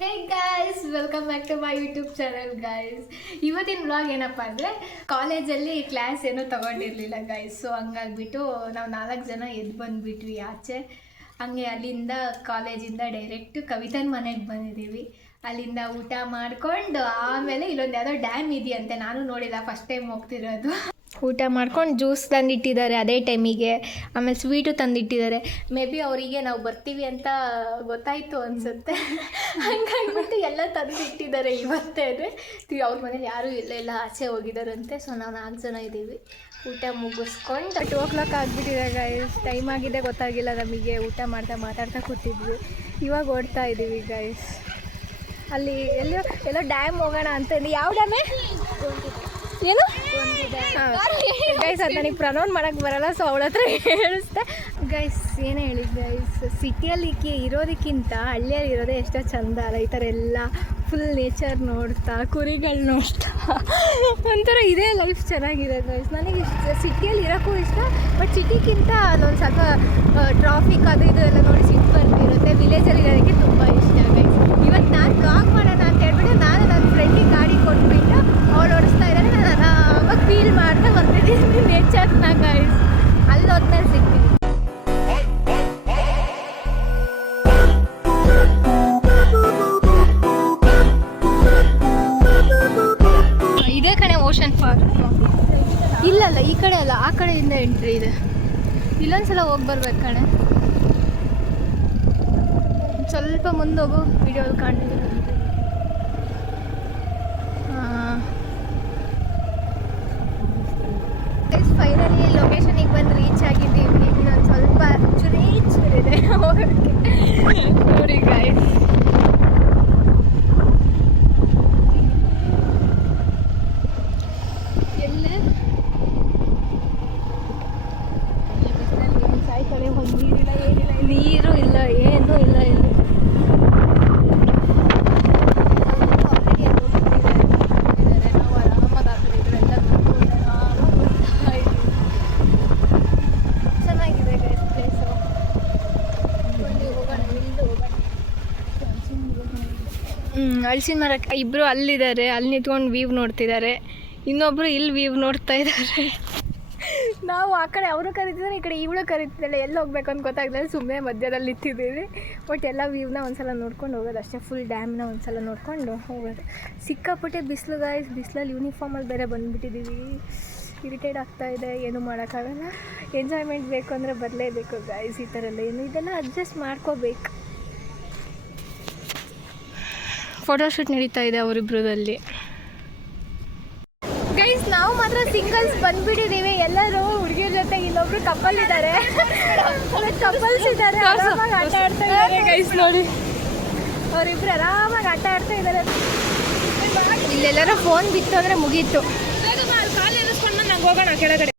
Hey guys, welcome back to my YouTube channel guys. ಇವತ್ತಿನ vlog ಏನಪ್ಪ ಅಂದರೆ, ಕಾಲೇಜಲ್ಲಿ ಕ್ಲಾಸ್ ಏನೂ ತೊಗೊಂಡಿರಲಿಲ್ಲ ಗಾಯ್ಸ್. ಸೊ ಹಂಗಾಗ್ಬಿಟ್ಟು ನಾವು 4 ಜನ ಎದ್ದು ಬಂದುಬಿಟ್ವಿ ಆಚೆ. ಹಂಗೆ ಅಲ್ಲಿಂದ ಕಾಲೇಜಿಂದ ಡೈರೆಕ್ಟ್ ಕವಿತನ ಮನೆಗೆ ಬಂದಿದ್ದೀವಿ. ಅಲ್ಲಿಂದ ಊಟ ಮಾಡ್ಕೊಂಡು ಆಮೇಲೆ ಇಲ್ಲೊಂದು ಯಾವುದೋ ಡ್ಯಾಮ್ ಇದೆಯಂತೆ, ನಾನು ನೋಡಿಲ್ಲ, ಫಸ್ಟ್ ಟೈಮ್ ಹೋಗ್ತಿರೋದು. ಊಟ ಮಾಡ್ಕೊಂಡು ಜ್ಯೂಸ್ ತಂದಿಟ್ಟಿದ್ದಾರೆ ಅದೇ ಟೈಮಿಗೆ. ಆಮೇಲೆ ಸ್ವೀಟು ತಂದಿಟ್ಟಿದ್ದಾರೆ. ಮೇ ಬಿ ಅವರಿಗೆ ನಾವು ಬರ್ತೀವಿ ಅಂತ ಗೊತ್ತಾಯಿತು ಅನಿಸುತ್ತೆ. ಹಂಗಾಗ್ಬಿಟ್ಟು ಎಲ್ಲ ತಂದಿಟ್ಟಿದ್ದಾರೆ ಇವತ್ತೇ. ಅವ್ರ ಮನೇಲಿ ಯಾರೂ ಇಲ್ಲ ಆಚೆ ಹೋಗಿದ್ದಾರಂತೆ. ಸೊ ನಾವು 4 ಜನ ಇದ್ದೀವಿ. ಊಟ ಮುಗಿಸ್ಕೊಂಡು 2 o'clock ಆಗಿಬಿಟ್ಟಿದೆ ಗೈಸ್. ಟೈಮ್ ಆಗಿದೆ ಗೊತ್ತಾಗಿಲ್ಲ ನಮಗೆ. ಊಟ ಮಾತಾಡ್ತಾ ಕೂತಿದ್ವಿ. ಇವಾಗ ಓಡ್ತಾ ಇದ್ದೀವಿ ಗೈಸ್. ಅಲ್ಲಿ ಎಲ್ಲೋ ಡ್ಯಾಮ್ ಹೋಗೋಣ ಅಂತಂದು. ಯಾವ ಡ್ಯಾಮೇ ಏನು ಗೈಸ್? ಅದು ನನಗೆ ಪ್ರನೌನ್ ಮಾಡೋಕ್ಕೆ ಬರಲ್ಲ, ಸೊ ಅವಳ ಹತ್ರ ಹೇಳಿಸ್ದೆ. ಗೈಸ್ ಏನೇ ಹೇಳಿ ಗೈಸ್, ಸಿಟಿಯಲ್ಲಿ ಇರೋದಕ್ಕಿಂತ ಹಳ್ಳಿಯಲ್ಲಿ ಇರೋದೇ ಎಷ್ಟೋ ಚಂದ ಅಲ್ಲ. ಈ ಥರ ಎಲ್ಲ ಫುಲ್ ನೇಚರ್ ನೋಡ್ತಾ, ಕುರಿಗಳು ನೋಡ್ತಾ ಒಂಥರ ಇದೇ ಲೈಫ್ ಚೆನ್ನಾಗಿದೆ ಗೈಸ್. ನನಗೆ ಸಿಟಿಯಲ್ಲಿ ಇರೋಕ್ಕೂ ಇಷ್ಟ, ಬಟ್ ಸಿಟಿಗಿಂತ ಅದೊಂದು ಸ್ವಲ್ಪ ಟ್ರಾಫಿಕ್ ಅದು ಇದು ಎಲ್ಲ ನೋಡಿ ಸಿಟ್ಟು ಬಂದಿರುತ್ತೆ. ವಿಲೇಜಲ್ಲಿ ಇರೋದಕ್ಕೆ ತುಂಬ ಇಷ್ಟ ಗೈಸ್. ಇವತ್ತು ನಾನು ಬ್ಲಾಗ್ ಮಾಡೋಣ ಅಂತ ಹೇಳ್ಬಿಟ್ಟು ನಾನು ನನ್ನ ಫ್ರೆಂಡಿಗೆ ಗಾಡಿ ಕೊಟ್ಬಿಟ್ಟು ಅವಳು ಓಡಿಸ್ತಾ ಇದ್ದಾರೆ. ನಾನು ಆರಾಮಾಗಿ ಫೀಲ್ ಮಾಡ್ತಾ ಬರ್ತಿದ್ದೀನಿ ನೇಚರ್ನ ಗೈಸ್. ಅಲ್ಲಿ ಹೋದ್ಮೇಲೆ ಸಿಗ್ತೀನಿ. ಇದೇ ಕಣೆ ಓಷನ್ ಪಾರ್ಕ್. ಇಲ್ಲಲ್ಲ, ಈ ಕಡೆ ಅಲ್ಲ, ಆ ಕಡೆಯಿಂದ ಎಂಟ್ರಿ ಇದೆ. ಇಲ್ಲೊಂದ್ಸಲ ಹೋಗಿ ಬರ್ಬೇಕು ಕಣೆ. ಸ್ವಲ್ಪ ಮುಂದೆ ಹೋಗು, ವಿಡಿಯೋಲ್ಲಿ ಕಾಣ್ತಿದೆ. ಫೈನಲಿ ಲೊಕೇಶನಿಗೆ ಬಂದು ರೀಚ್ ಆಗಿದ್ದೀವಿ. ಇನ್ನೊಂದು ಸ್ವಲ್ಪ ಚೂರಿದೆ ಹೋಗೋಕ್ಕೆ. ನೋಡಿ ಗೈಸ್, ಎಲ್ಲೇ ಸಾಯ್ತಾರೆ. ಒಂದು ನೀರಿಲ್ಲ, ಏನಿಲ್ಲ, ನೀರು ಇಲ್ಲ, ಏನೂ ಇಲ್ಲ ಇಲ್ಲಿ. ಹಲಸಿನ ಮರಕ್ಕೆ ಇಬ್ಬರು ಅಲ್ಲಿದ್ದಾರೆ, ಅಲ್ಲಿ ನಿಂತ್ಕೊಂಡು ವ್ಯೂ ನೋಡ್ತಿದ್ದಾರೆ. ಇನ್ನೊಬ್ಬರು ಇಲ್ಲಿ ವ್ಯೂ ನೋಡ್ತಾ ಇದ್ದಾರೆ. ನಾವು ಆ ಕಡೆ ಅವರು ಕರೀತಿದ್ದಾರೆ, ಈ ಕಡೆ ಇವಳು ಕರೀತಿದ್ದಾಳೆ. ಎಲ್ಲಿ ಹೋಗ್ಬೇಕು ಅಂತ ಗೊತ್ತಾಗ್ತದೆ, ಸುಮ್ಮನೆ ಮಧ್ಯದಲ್ಲಿ ನಿಂತಿದ್ದೀವಿ. ಬಟ್ ಎಲ್ಲ ವ್ಯೂನ ಒಂದ್ಸಲ ನೋಡ್ಕೊಂಡು ಹೋಗೋದು ಅಷ್ಟೇ. ಫುಲ್ ಡ್ಯಾಮ್ನ ಒಂದ್ಸಲ ನೋಡ್ಕೊಂಡು ಹೋಗೋದು. ಸಿಕ್ಕಾಪಟ್ಟೆ ಬಿಸಿಲು ಗಾಯ್ಸ್. ಬಿಸಿಲಲ್ಲಿ ಯೂನಿಫಾರ್ಮಲ್ಲಿ ಬೇರೆ ಬಂದುಬಿಟ್ಟಿದ್ದೀವಿ. ಇರಿಟೇಟ್ ಆಗ್ತಾಯಿದೆ, ಏನೂ ಮಾಡೋಕ್ಕಾಗಲ್ಲ. ಎಂಜಾಯ್ಮೆಂಟ್ ಬೇಕು ಅಂದರೆ ಬರಲೇಬೇಕು ಗಾಯ್ಸ್. ಈ ಥರ ಎಲ್ಲ ಏನು ಇದೆಲ್ಲ ಅಡ್ಜಸ್ಟ್ ಮಾಡ್ಕೋಬೇಕು. ಫೋಟೋಶೂಟ್ ನಡೀತಾ ಇದೆ ಅವರಿಬ್ಬರದಲ್ಲಿ ಗೈಸ್. ನಾವು ಮಾತ್ರ ಸಿಂಗಲ್ಸ್ ಬಂದ್ಬಿಟ್ಟಿದ್ದೀವಿ. ಎಲ್ಲರೂ ಹುಡುಗಿರ ಜೊತೆಗೆ, ಇನ್ನೊಬ್ರು ಕಪಲ್ ಇದ್ದಾರೆ, ಕಪಲ್ಸ್ ಇದ್ದಾರೆ. ಆರಾಮಾಗಿ ಆಟ ಆಡ್ತಾ ಇದ್ದಾರೆ ಗೈಸ್. ನೋಡಿ, ಅವರಿಬ್ರು ಆರಾಮಾಗಿ ಆಟ ಆಡ್ತಾ ಇದ್ದಾರೆ. ಇಲ್ಲೆಲ್ಲರ ಫೋನ್ ಬಿತ್ತು ಅಂದರೆ ಮುಗೀತು. ಕಾಲು ಎನಿಸ್ಕೊಂಡು ನಂಗೆ ಹೋಗೋಣ ಕೆಳಗಡೆ.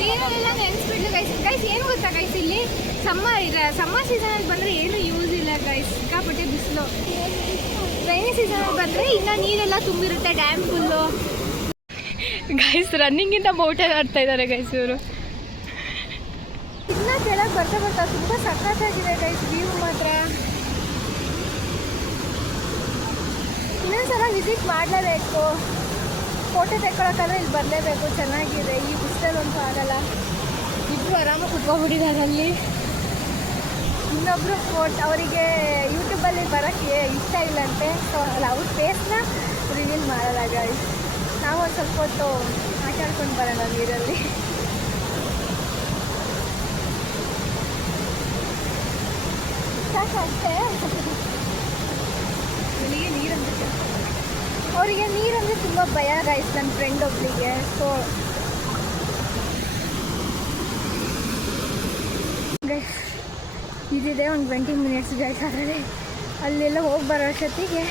ನೀರೆಲ್ಲ ನೆನೆಸ್ಬಿಡ್ಲು ಗೈಸ್. ಗೈಸ್ ಏನು ಗೊತ್ತಾ ಗೈಸ್, ಇಲ್ಲಿ ಸಮ್ಮರ್ ಸೀಸನಲ್ಲಿ ಬಂದರೆ ಏನು ಯೂಸ್ ಇಲ್ಲ ಗೈಸ್. ಸಿಕ್ಕಾಪಟ್ಟೆ ಬಿಸಿಲು. ರೈನಿ ಸೀಸನಲ್ಲಿ ಬಂದರೆ ಇನ್ನೂ ನೀರೆಲ್ಲ ತುಂಬಿರುತ್ತೆ ಡ್ಯಾಮ್ ಫುಲ್ಲು ಗೈಸ್. ರನ್ನಿಂಗಿಂತ ಮೌಂಟೇನ್ ಆಡ್ತಾ ಇದ್ದಾರೆ ಗೈಸ್ ಇವರು. ಇನ್ನೂ ಕೆಳಗೆ ಬರ್ತಾ ತುಂಬ ಸಖತ್ತಾಗಿದೆ ಗೈಸ್ ವ್ಯೂ ಮಾತ್ರ. ಇನ್ನೊಂದ್ಸಲ ವಿಸಿಟ್ ಮಾಡಲೇಬೇಕು. ಫೋಟೋ ತೆಕ್ಕೊಳಕ್ಕಾದ್ರೆ ಇಲ್ಲಿ ಬರಲೇಬೇಕು. ಚೆನ್ನಾಗಿದೆ. ಈ ಬಿಸಿಲಲ್ಲಂತೂ ಆಗಲ್ಲ. ಇಬ್ಬರು ಆರಾಮಾಗಿ ಕುತ್ಕೊಬಿಟ್ಟಿದ್ದಾರೆ ಅಲ್ಲಿ. ಇನ್ನೊಬ್ಬರು ಅವರಿಗೆ ಯೂಟ್ಯೂಬಲ್ಲಿ ಬರೋಕ್ಕೆ ಇಷ್ಟ ಇಲ್ಲಂತೆ. ಸೊ ಅವ್ರ ಫೇಸ್ನ ರಿವೀಲ್ ಮಾಡಲ್ಲ ಗೈಸ್. ನಾವು ಒಂದು ಸ್ವಲ್ಪ ಹೊತ್ತು ಆಟ ಆಡ್ಕೊಂಡು ಬರೋಣ ನೀರಲ್ಲಿ. ಸಾಕು ಅಷ್ಟೇ. ಅವರಿಗೆ ನೀರಂದರೆ ತುಂಬ ಭಯ ಗೈಸ್, ನನ್ನ ಫ್ರೆಂಡ್ ಒಬ್ಬಳಿಗೆ. ಸೊ ಗೈಸ್ ಇದಿದೆ ಒಂದು 20 minutes ಗೈಸ್. ಅದರಲ್ಲಿ ಅಲ್ಲೆಲ್ಲ ಹೋಗಿ ಬರೋ ಅಷ್ಟೊತ್ತಿಗೆ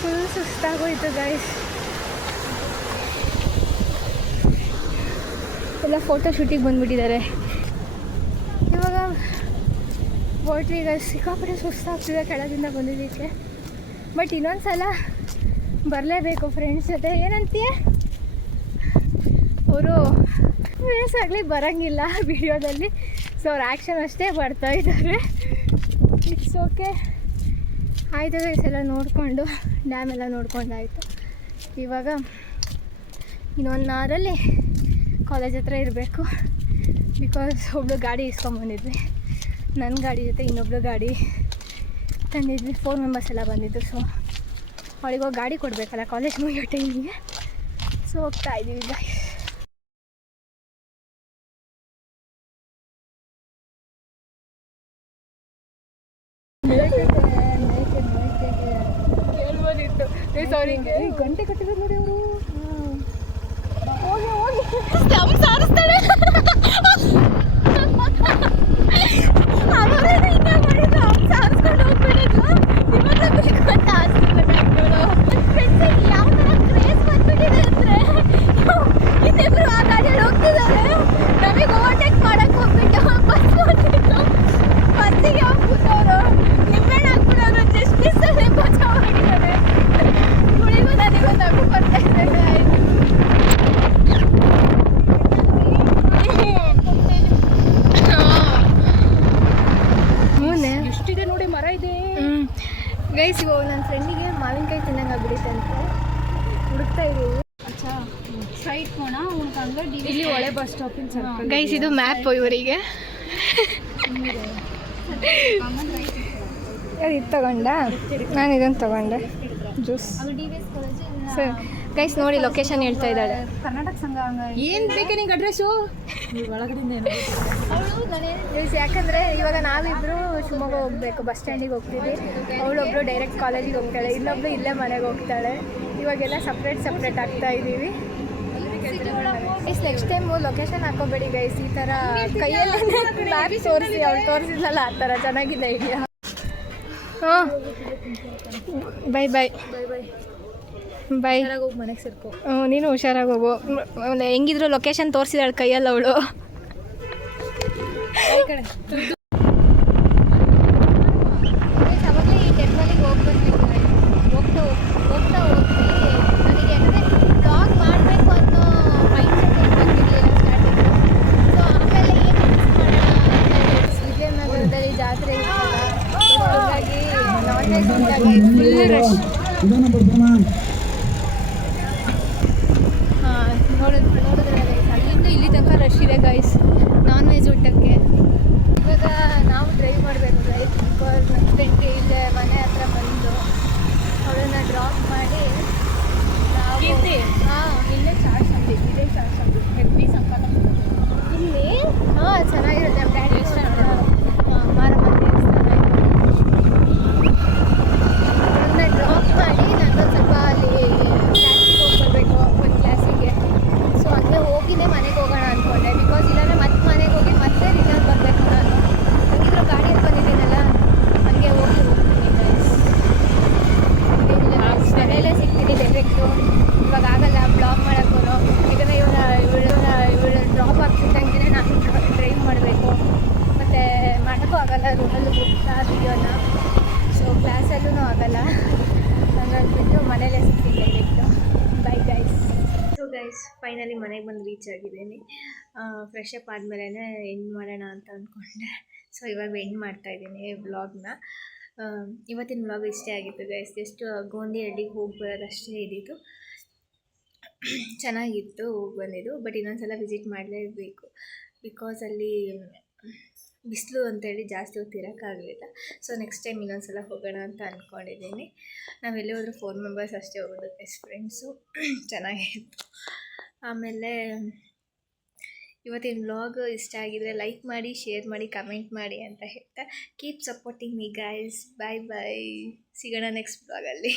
ಫುಲ್ ಸುಸ್ತಾಗೋಯ್ತು ಗೈಸ್. ಎಲ್ಲ ಫೋಟೋ ಶೂಟಿಗೆ ಬಂದುಬಿಟ್ಟಿದ್ದಾರೆ. ಇವಾಗ ಹೊರಟ್ವಿ ಗೈಸ್. ಸಿಕ್ಕಾಪಟ್ಟೆ ಸುಸ್ತಾಗ್ತಿದೆ ಕೆಳಗಿಂದ ಬಂದಿದ್ದಕ್ಕೆ. ಬಟ್ ಇನ್ನೊಂದು ಸಲ ಬರಲೇಬೇಕು ಫ್ರೆಂಡ್ಸ್ ಜೊತೆ. ಏನಂತೀಯ? ಅವರು ಫೇಸ್ ಆಗಲಿ ಬರೋಂಗಿಲ್ಲ ವಿಡಿಯೋದಲ್ಲಿ, ಸೊ ಅವ್ರ ಆ್ಯಕ್ಷನ್ ಅಷ್ಟೇ ಬರ್ತಾ ಇದ್ದಾರೆ. It's okay. ಆಯ್ತು ಗೈಸ್, ಎಲ್ಲ ನೋಡಿಕೊಂಡು ಡ್ಯಾಮ್ ಎಲ್ಲ ನೋಡ್ಕೊಂಡಾಯಿತು. ಇವಾಗ ಇನ್ನೊಂದು ಅವರಲ್ಲಿ ಕಾಲೇಜ್ ಹತ್ರ ಇರಬೇಕು. ಬಿಕಾಸ್ ಒಬ್ಳು ಗಾಡಿ ಇಸ್ಕೊಂಬಂದಿದ್ವಿ, ನನ್ನ ಗಾಡಿ ಜೊತೆ ಇನ್ನೊಬ್ಳು ಗಾಡಿ ತಂದಿದ್ವಿ. 4 ಮೆಂಬರ್ಸ್ ಎಲ್ಲ ಬಂದಿದ್ದು. ಸೊ ಅವಳಿಗೋಗಿ ಗಾಡಿ ಕೊಡಬೇಕಲ್ಲ ಕಾಲೇಜ್ ಮುಗಿಯೋ ಟೈಮಿಗೆ. ಸೊ ಹೋಗ್ತಾ ಇದ್ದೀವಿ ಗೈಸ್. ಕೇಳ್ಬೋದಿತ್ತು. ಸಾರಿ, ಗಂಟೆ ಕಟ್ಟಿದ್ರು ನೋಡಿ ಅವರು. ಹೋಗಿ ಹೋಗಿ ಸಾರಿಸ್ತಾಳೆ. ಅವರೇನು ಇನ್ನೂ ಮಾಡಿದ್ರು, ಸಾರಿಸ್ಕೊಂಡು ಹೋಗ್ಬಿಟ್ಟಿದ್ರು. ಇವಾಗ ಬೇಕು ಅಂತ ಆಸ್ತಿಗಳು ಫ್ರೆಂಡ್ಸ್ ಯಾವ ಥರ ಕ್ರೇಜ್ ಬಂದ್ಬಿಟ್ಟಿದೆ ಅಂದರೆ, ಇನ್ನಿಬ್ರು ಆ ಗಾಡಿಯಲ್ಲಿ ಹೋಗ್ತಿದ್ದಾರೆ. ನಮಗೆ ಓವರ್ಟೇಕ್ ಮಾಡೋಕ್ಕೆ ಹೋಗ್ಬಿಟ್ಟು ಬಸ್ ಬಂದಿತ್ತು. ಬಸ್ಸಿಗೆ ಹೋಗ್ಬಿಟ್ಟವರು ನಿಂಬೆಹಣ್ಣು ಹಾಕ್ಬಿಡೋರು. ಜಸ್ಟ್ ಮಿಸ್ಸಲ್ಲಿ ಬಚಾವಾಗಿದ್ದಾರೆ. ಹುಳಿಗೂ ನನಗೂ ನಗು ಬರ್ತಾ ಇದ್ದಾರೆ. ಎಷ್ಟಿದೆ ನೋಡಿ, ಮರ ಇದೆ ಗೈಸ್. ಇವಾಗ ನನ್ನ ಫ್ರೆಂಡಿಗೆ ಮಾವಿನಕಾಯಿ ತಿನ್ನಂಗೆ ಆಗ್ಬಿಡುತ್ತೆ ಅಂತ ಹುಡುಕ್ತಾ ಇದ್ದೀವಿ. ಸ್ಟ್ರೈಟ್ ಹೋಣ ಉನಕ್ಕೆ ಅಂಗಡಿ ಇಲ್ಲಿ ಒಳ್ಳೆ ಬಸ್ ಸ್ಟಾಪಿನ ಸರ್ಕಲ್. ಗೈಸ್ ಇದು ಮ್ಯಾಪ್ ಇವರಿಗೆ. ಇದು ತಗೊಂಡ, ನಾನು ಇದನ್ನು ತಗೊಂಡೆ ಜ್ಯೂಸ್. ಸರ್ ಗೈಸ್ ನೋಡಿ ಲೊಕೇಶನ್ ಹೇಳ್ತಾ ಇದ್ದಾಳೆ. ಕರ್ನಾಟಕ ಸಂಘ ಏನು ಬೇಕು ನಿಂಗೆ ಅಡ್ರೆಸ್ಸು ಒಳಗಡೆಯಿಂದ ಗೈಸ್, ಯಾಕಂದರೆ ಇವಾಗ ನಾವಿಬ್ಬರು ಶಿವಮೊಗ್ಗ ಹೋಗಬೇಕು, ಬಸ್ ಸ್ಟ್ಯಾಂಡಿಗೆ ಹೋಗ್ತೀವಿ. ಅವಳೊಬ್ಬರು ಡೈರೆಕ್ಟ್ ಕಾಲೇಜಿಗೆ ಹೋಗ್ತಾಳೆ, ಇನ್ನೊಬ್ಳು ಇಲ್ಲೇ ಮನೆಗೆ ಹೋಗ್ತಾಳೆ. ಇವಾಗೆಲ್ಲ ಸಪ್ರೇಟ್ ಆಗ್ತಾ ಇದ್ದೀವಿ. ಗೈಸ್ ನೆಕ್ಸ್ಟ್ ಟೈಮು ಲೊಕೇಶನ್ ಹಾಕೋಬೇಡಿ ಗೈಸ್. ಈ ಥರ ಕೈಯಲ್ಲಿ ಮ್ಯಾಪ್ ತೋರಿಸಿ, ಅವಳು ತೋರಿಸಿದ್ಲಲ್ಲ ಆ ಥರ ಚೆನ್ನಾಗಿದೆ ಐಡಿಯಾ. ಹಾಂ, ಬೈ ಬಾಯ್ ಬೈ. ಹೋಗಿ ಮನೆಗೆ ಸೇರ್ಕೊ. ನೀನು ಹುಷಾರಾಗಿ ಹೋಗು. ಹೆಂಗಿದ್ರು ಲೊಕೇಶನ್ ತೋರಿಸಿದಾಳೆ ಕೈಯಲ್ಲಿ ಅವಳು. ಅವಾಗಲೇ ಈ ಟೆಂಪಲಿಗೆ ಹೋಗಿ ಬಂದ್ವಿ. ಹೋಗ್ತಾ ಹೋಗ್ತೀವಿ. ನನಗೆ ಅಂದರೆ ಬ್ಲಾಗ್ ಮಾಡಬೇಕು ಅನ್ನೋ ಮೈಂಡ್ ಸೆಟ್ ಬಂದಿರಲಿಲ್ಲ ಸ್ಟಾರ್ಟಿಂಗು. ಸೊ ಆಮೇಲೆ ಏನು ವಿಜಯನಗರದಲ್ಲಿ ಜಾತ್ರೆ ಇರ್ತಲ್ಲ, ಹಾಗಾಗಿ ನಾನ್ ವೆಜ್ ಇದ್ದಾಗ ಫುಲ್ ರಶ್. ನೋಡಿದ್ರೆ ಅಲ್ಲಿಂದ ಇಲ್ಲಿ ತನಕ ರಶ್ ಇದೆ ಗೈಸ್ ನಾನ್ ವೆಜ್ ಊಟಕ್ಕೆ. ಇವಾಗ ನಾವು ಡ್ರೈವ್ ಮಾಡಬೇಕು ಗೈಸ್. ಬಿಕಾಸ್ ನನ್ನ ಫ್ರೆಂಡ್ಗೆ ಇಲ್ಲೇ ಮನೆ ಹತ್ರ ಬಂದು ಅವಳನ್ನು ಡ್ರಾಪ್ ಮಾಡಿ ನಾವು ಇಲ್ಲೇ ಚಾರ್ಜ್ ಅಂತೀವಿ. ಇದೇ ಚಾರ್ಜ್ ಅಂತೀವಿ. ಹೆವಿ ಸಂಕಟ ಇಲ್ಲಿ. ಚೆನ್ನಾಗಿರುತ್ತೆ. ನಮ್ಮ ಡ್ಯಾಡಿ ಮಾರಮ್ಮ ದೇವಸ್ಥಾನ ಅವಳನ್ನ ಡ್ರಾಪ್ ಮಾಡಿ ನಾನು ಸ್ವಲ್ಪ ಅಲ್ಲಿ ಕ್ಲಾಸಿಗೆ ಹೋಗಿ ಬರಬೇಕು, ಒಂದು ಕ್ಲಾಸಿಗೆ. ಸೊ ಹಂಗೆ ಹೋಗಿನೇ ಮನೆಗೆ ಹೋಗೋಣ ಅಂದ್ಕೊಂಡೆ. ಬಿಕಾಸ್ ಇಲ್ಲಾಂದರೆ ಮತ್ತೆ ಮನೆಗೆ ಹೋಗಿ ಮತ್ತೆ ರಿಟರ್ನ್ ಬರಬೇಕು. ನಾನು ಹಂಗಿದ್ರು ಗಾಡಿಯಲ್ಲಿ ಬಂದಿದ್ದೀನಲ್ಲ, ಹಾಗೆ ಹೋಗ್ತೀನಿ ಗೈಸ್. ಮನೆಯಲ್ಲೇ ಸಿಗ್ತೀನಿ ಡೈರೆಕ್ಟು. ಇವಾಗ ಆಗಲ್ಲ ಬ್ಲಾಗ್ ಮಾಡೋಕ್ಕೂ, ಯಾಕಂದರೆ ಇವಳು ಡ್ರಾಪ್ ಆಗ್ತಿದ್ದಂಗೆ ನಾನು ಡ್ರೈವ್ ಮಾಡಬೇಕು. ಮತ್ತು ಮಾಡೋಕ್ಕೂ ಆಗಲ್ಲ ರೂಮಲ್ಲೂ ವಿಡಿಯೋನ. ಸೊ ಕ್ಲಾಸಲ್ಲೂ ಆಗಲ್ಲ. ಹಂಗಾಗ್ಬಿಟ್ಟು ಮನೇಲೇ ಸಿಗ್ತೀನಿ direct. Bye guys. So guys finally ಮನೆಗೆ ಬಂದು ರೀಚ್ ಆಗಿದ್ದೀನಿ. ಫ್ರೆಶ್ ಅಪ್ ಆದಮೇಲೆ ಎಂಡ್ ಮಾಡೋಣ ಅಂತ ಅಂದ್ಕೊಂಡೆ. ಸೊ ಇವಾಗ ಎಂಡ್ ಮಾಡ್ತಾಯಿದ್ದೀನಿ ವ್ಲಾಗ್ನ. ಇವತ್ತಿನ ವ್ಲಾಗ್ ಇಷ್ಟೇ ಆಗಿತ್ತು ಗೈಸ್. ಜಸ್ಟ್ ಗೋಂದಿಹಳ್ಳಿಗೆ ಹೋಗಿ ಬರೋದಷ್ಟೇ ಇದ್ದಿದ್ದು. ಚೆನ್ನಾಗಿತ್ತು ಹೋಗಿ ಬಂದಿದ್ದು. ಬಟ್ ಇನ್ನೊಂದು ಸಲ ವಿಸಿಟ್ ಮಾಡಲೇಬೇಕು. ಬಿಕಾಸ್ ಅಲ್ಲಿ ಬಿಸಿಲು ಅಂತೇಳಿ ಜಾಸ್ತಿ ಹೊತ್ತು ಇರೋಕ್ಕಾಗಲಿಲ್ಲ. ಸೊ ನೆಕ್ಸ್ಟ್ ಟೈಮ್ ಇನ್ನೊಂದು ಸಲ ಹೋಗೋಣ ಅಂತ ಅಂದ್ಕೊಂಡಿದ್ದೀನಿ. ನಾವೆಲ್ಲೇ ಹೋದರೂ 4 ಮೆಂಬರ್ಸ್ ಅಷ್ಟೇ ಹೋಗೋದು ಬೆಸ್ಟ್ ಫ್ರೆಂಡ್ಸು. ಚೆನ್ನಾಗಿತ್ತು. ಆಮೇಲೆ ಇವತ್ತಿನ ವ್ಲಾಗ್ ಇಷ್ಟ ಆಗಿದರೆ ಲೈಕ್ ಮಾಡಿ, ಶೇರ್ ಮಾಡಿ, ಕಮೆಂಟ್ ಮಾಡಿ ಅಂತ ಹೇಳ್ತಾ ಕೀಪ್ ಸಪೋರ್ಟಿಂಗ್ ಮೀ ಗೈಸ್. ಬಾಯ್ ಬಾಯ್. ಸಿಗೋಣ ನೆಕ್ಸ್ಟ್ ವ್ಲಾಗಲ್ಲಿ.